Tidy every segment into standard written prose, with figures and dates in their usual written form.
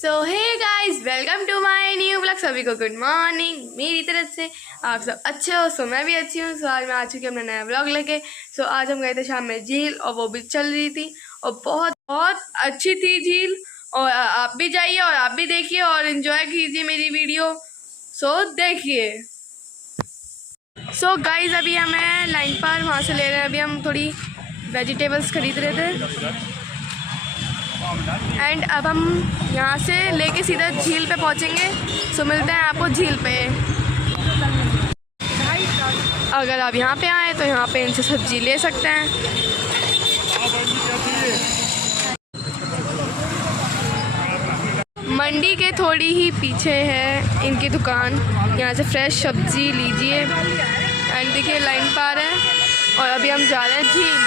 So hey guys, welcome to my new blog. सभी को good morning मेरी तरफ से। आप सब अच्छे हो? सो मैं भी अच्छी हूँ। सो आज मैं आ चुकी हूँ अपना नया ब्लॉग लेके। सो आज हम गए थे शाम में झील, और वो भी चल रही थी और बहुत बहुत अच्छी थी झील। और आप भी जाइए और आप भी देखिए और इन्जॉय कीजिए मेरी वीडियो। सो देखिए। सो गाइस, अभी हमें लाइन पार वहाँ से ले रहे हैं। अभी हम थोड़ी वेजिटेबल्स खरीद रहे थे एंड अब हम यहाँ से लेके सीधा झील पे पहुँचेंगे। सो मिलते हैं आपको झील पे। अगर आप यहाँ पे आए तो यहाँ पे इनसे सब्जी ले सकते हैं। मंडी के थोड़ी ही पीछे है इनकी दुकान। यहाँ से फ्रेश सब्जी लीजिए। एंड देखिए लाइन पार है और अभी हम जा रहे हैं झील।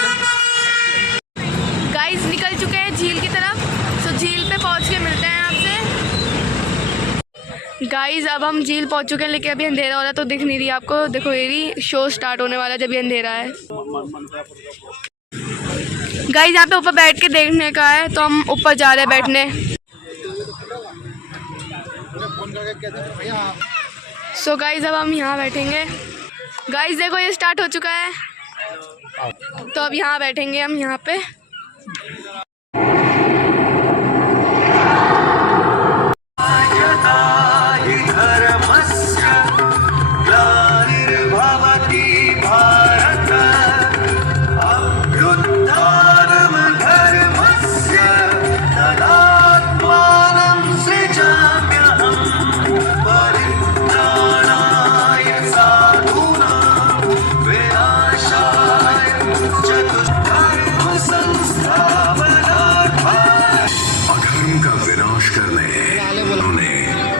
गाइस निकल चुके हैं झील की तरफ। तो झील पे पहुंच के मिलते हैं आपसे। गाइस अब हम झील पहुंच चुके हैं, लेकिन अभी अंधेरा हो रहा है तो दिख नहीं रही आपको। देखो ये रही, शो स्टार्ट होने वाला है जब ये अंधेरा है। गाइस यहाँ पे ऊपर बैठ के देखने का है तो हम ऊपर जा रहे हैं बैठने। सो गाइस अब हम यहाँ बैठेंगे। गाइस देखो ये स्टार्ट हो चुका है तो अब यहाँ बैठेंगे हम यहाँ पे।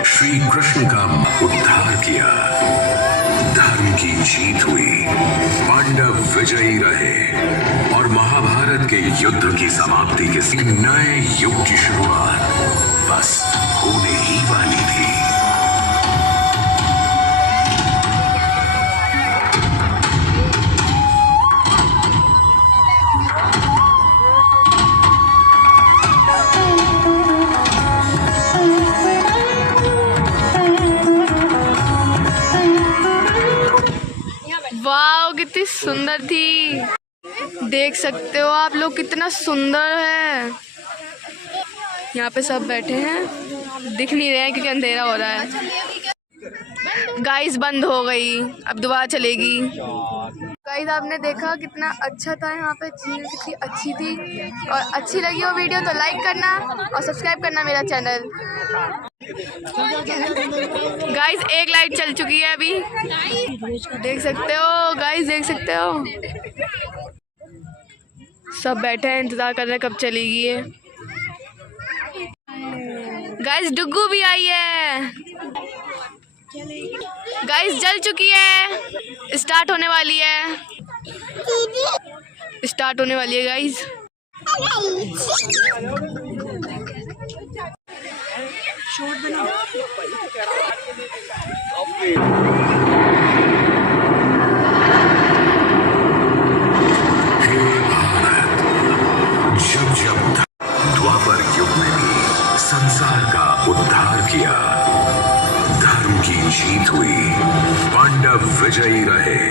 श्री कृष्ण का उद्धार किया, धर्म की जीत हुई, पांडव विजयी रहे और महाभारत के युद्ध की समाप्ति के नए युग की शुरुआत बस होने ही वाली थी। वाओ कितनी सुंदर थी। देख सकते हो आप लोग कितना सुंदर है। यहाँ पे सब बैठे हैं, दिख नहीं रहे हैं क्योंकि अंधेरा हो रहा है। गाइस बंद हो गई, अब दोबारा चलेगी। गाइस आपने देखा कितना अच्छा था यहाँ पे, झील कितनी अच्छी थी। और अच्छी लगी हो वीडियो तो लाइक करना और सब्सक्राइब करना मेरा चैनल। गाइस एक लाइट चल चुकी है अभी, देख सकते हो। गाइस देख सकते हो सब बैठे हैं, इंतजार कर रहे हैं कब चलेगी ये। गाइस डुग्गू भी आई है। गाइस जल चुकी है, स्टार्ट होने वाली है। स्टार्ट होने वाली है गाइस। शॉट बना। जब जब द्वापर युग में भी संसार का उद्धार किया, धर्म की जीत हुई, पांडव विजयी रहे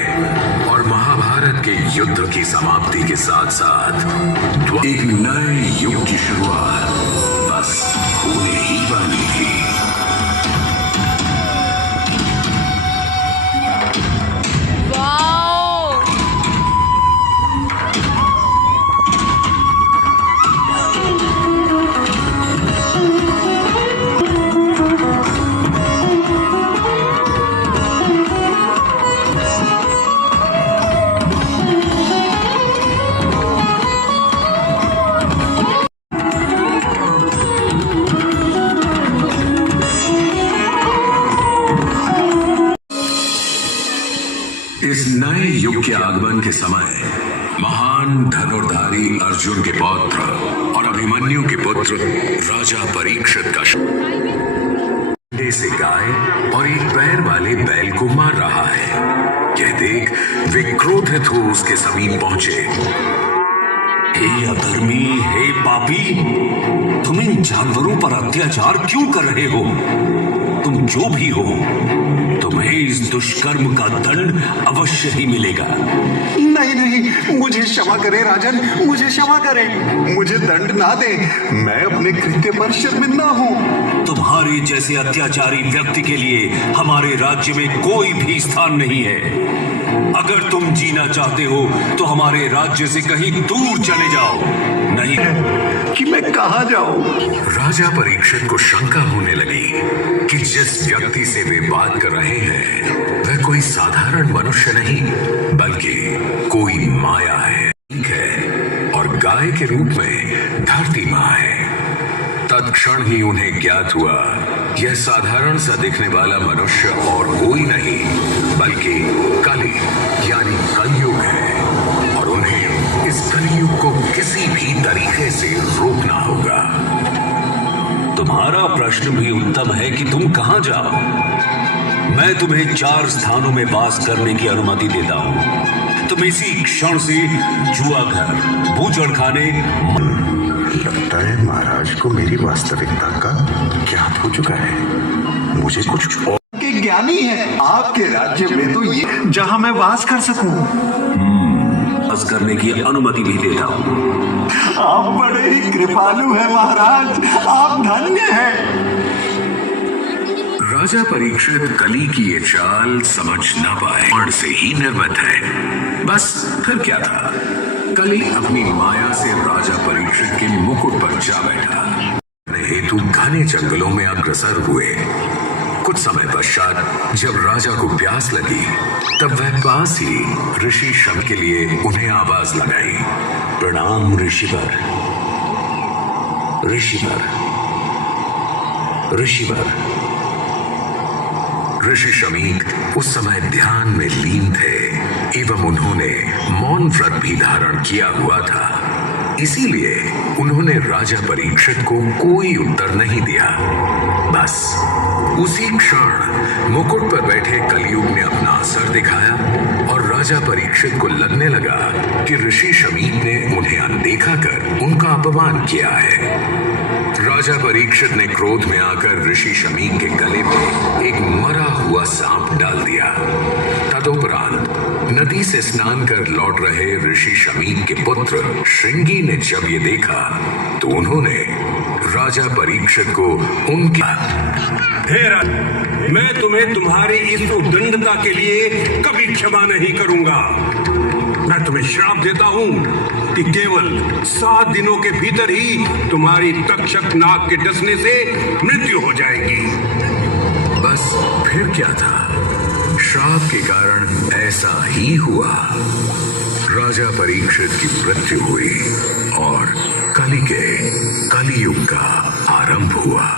और महाभारत के युद्ध की समाप्ति के साथ साथ एक नए युग की शुरुआत बस होने ही वाली थी। इस नए युग के आगमन के समय महान धनुर्धारी अर्जुन के पौत्र और अभिमन्यु के पुत्र राजा परीक्षित का डंडे से गाय और एक पैर वाले बैल को मार रहा है। यह देख वे क्रोधित हो उसके समीप पहुंचे हे अधर्मी, हे पापी, तुम इन जानवरों पर अत्याचार क्यों कर रहे हो? तुम जो भी हो, तुम्हें इस दुष्कर्म का दंड अवश्य ही मिलेगा। नहीं नहीं, मुझे क्षमा करें राजन, मुझे क्षमा करें, मुझे दंड ना दें, मैं अपने कृत्य पर शर्मिंदा हूँ। तुम्हारे जैसे अत्याचारी व्यक्ति के लिए हमारे राज्य में कोई भी स्थान नहीं है। अगर तुम जीना चाहते हो तो हमारे राज्य से कहीं दूर चले जाओ, नहीं कि मैं कहाँ जाऊँ? राजा परीक्षित को शंका होने लगी कि जिस व्यक्ति से वे बात कर रहे हैं वह कोई साधारण मनुष्य नहीं बल्कि कोई माया है और गाय के रूप में धरती माँ है। तत्क्षण ही उन्हें ज्ञात हुआ यह साधारण सा दिखने वाला मनुष्य और कोई नहीं बल्कि कली यानी कलयुग है और उन्हें इस कलयुग को किसी भी तरीके से रोकना होगा। तुम्हारा प्रश्न भी उत्तम है कि तुम कहां जाओ। मैं तुम्हें 4 स्थानों में वास करने की अनुमति देता हूं। तुम इसी क्षण से जुआ घर, बूचड़ खाने, लगता है महाराज को मेरी वास्तविकता का ज्ञात हो चुका है। मुझे कुछ और के ज्ञानी है आपके राज्य में तो ये जहां मैं वास कर सकूं। वास करने की अनुमति भी देता हूं। आप बड़े ही कृपालु हैं महाराज, आप धन्य हैं। राजा परीक्षित कली की ये चाल समझ न पाए और से ही निर्मित है। बस फिर क्या था, कली अपनी माया से राजा परीक्षित के मुकुट पर जा बैठा। हेतु घने जंगलों में अग्रसर हुए। कुछ समय पश्चात जब राजा को प्यास लगी तब वह पास ही ऋषि शम के लिए उन्हें आवाज लगाई। प्रणाम ऋषिवर, ऋषिवर, ऋषिवर। ऋषि शमीक उस समय ध्यान में लीन थे एवं उन्होंने मौन व्रत भी धारण किया हुआ था। इसीलिए उन्होंने राजा परीक्षित को कोई उत्तर नहीं दिया। बस उसी क्षण मुकुट पर बैठे कलयुग ने अपना असर दिखाया और राजा परीक्षित को लगने लगा कि ऋषि शमीक ने उन्हें अनदेखा कर उनका अपमान किया है। राजा परीक्षित ने क्रोध में आकर ऋषि शमीक के गले में एक मरा हुआ सांप डाल दिया। तदुपरांत नदी से स्नान कर लौट रहे ऋषि शमीक के पुत्र श्रृंगी ने जब ये देखा तो उन्होंने राजा परीक्षित को उनकी मैं तुम्हें तुम्हारी इस उद्दंडता के लिए कभी क्षमा नहीं करूंगा। मैं तुम्हें श्राप देता हूं कि केवल 7 दिनों के भीतर ही तुम्हारी तक्षक नाग के डसने से मृत्यु हो जाएगी। बस फिर क्या था, श्राप के कारण ऐसा ही हुआ। राजा परीक्षित की मृत्यु हुई और कलियुग का आरंभ हुआ।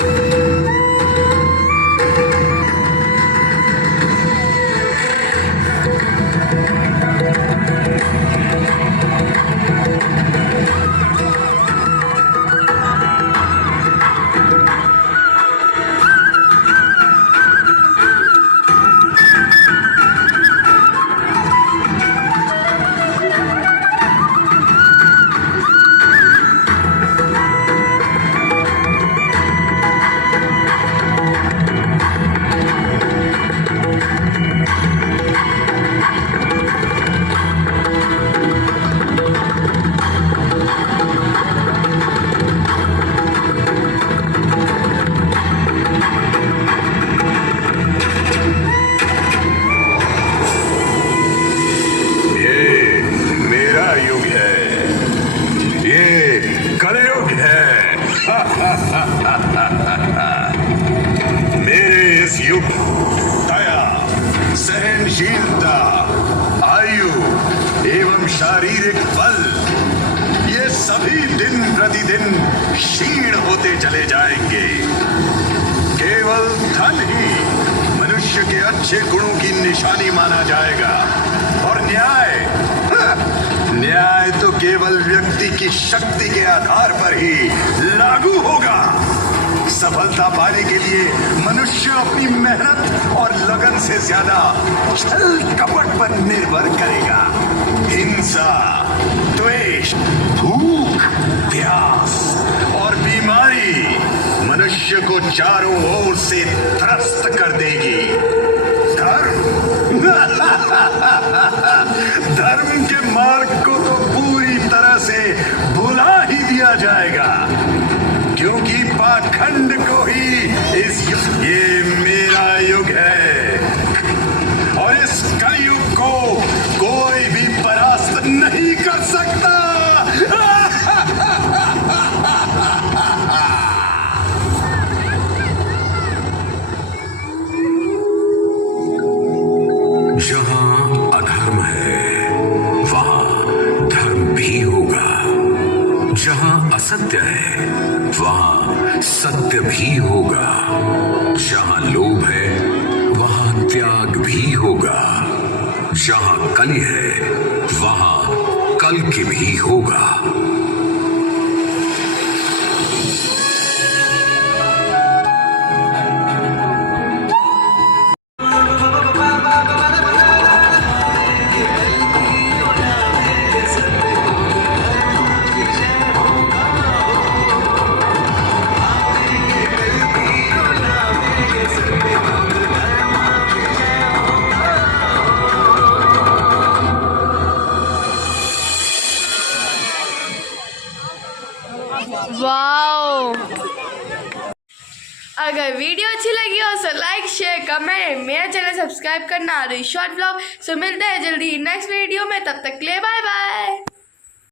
सहनशीलता, आयु एवं शारीरिक बल, ये सभी दिन प्रतिदिन क्षीण होते चले जाएंगे। केवल धन ही मनुष्य के अच्छे गुणों की निशानी माना जाएगा और न्याय तो केवल व्यक्ति की शक्ति के आधार पर ही लागू होगा। सफलता पाने के लिए मनुष्य अपनी मेहनत और लगन से ज्यादा छल कपट पर निर्भर करेगा। हिंसा, द्वेष, भूख, प्यास और बीमारी मनुष्य को चारों ओर से त्रस्त कर देगी। धर्म के मार्ग को तो पूरी तरह से भुला ही दिया जाएगा, क्योंकि पाखंड को ही ये मेरा युग है और इस कलयुग को कोई भी परास्त नहीं कर सकता। जहां अधर्म है वहां धर्म भी होगा, जहां असत्य है वहां सत्य भी होगा, जहां लोभ है वहां त्याग भी होगा, जहां कलि है वहां कल्कि भी होगा। वाओ, अगर वीडियो अच्छी लगी हो तो लाइक शेयर कमेंट, मेरा चैनल सब्सक्राइब करना। और शॉर्ट ब्लॉग। सो मिलते हैं जल्दी नेक्स्ट वीडियो में, तब तक के लिए बाय बाय।